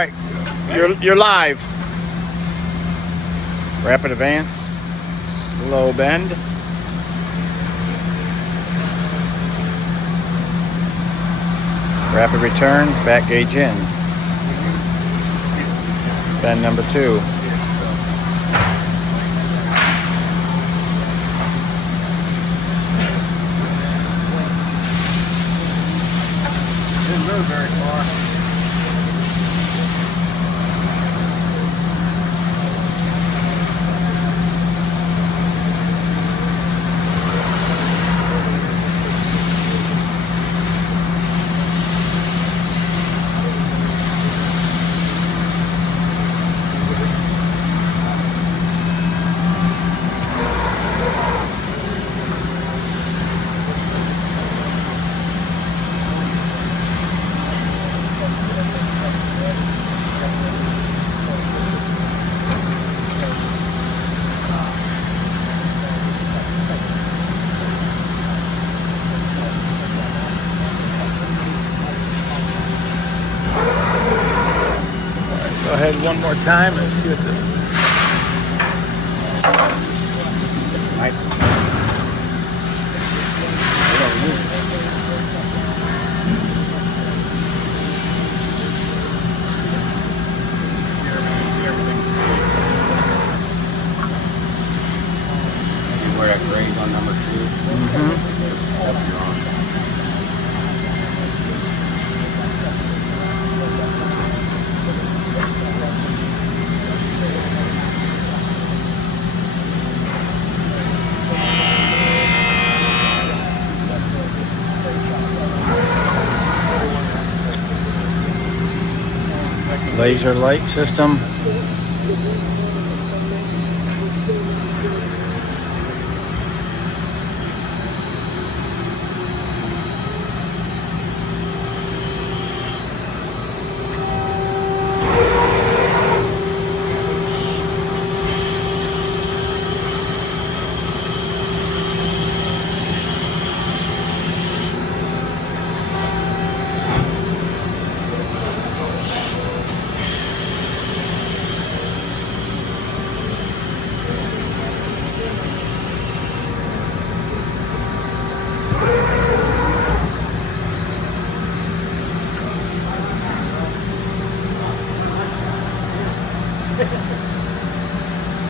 Alright, you're live. Rapid advance, slow bend. Rapid return, back gauge in. Bend number 2. Didn't move very far. Go ahead one more time. Let's see what this. Where that grade on number 2. Yep, you're on. Laser light system.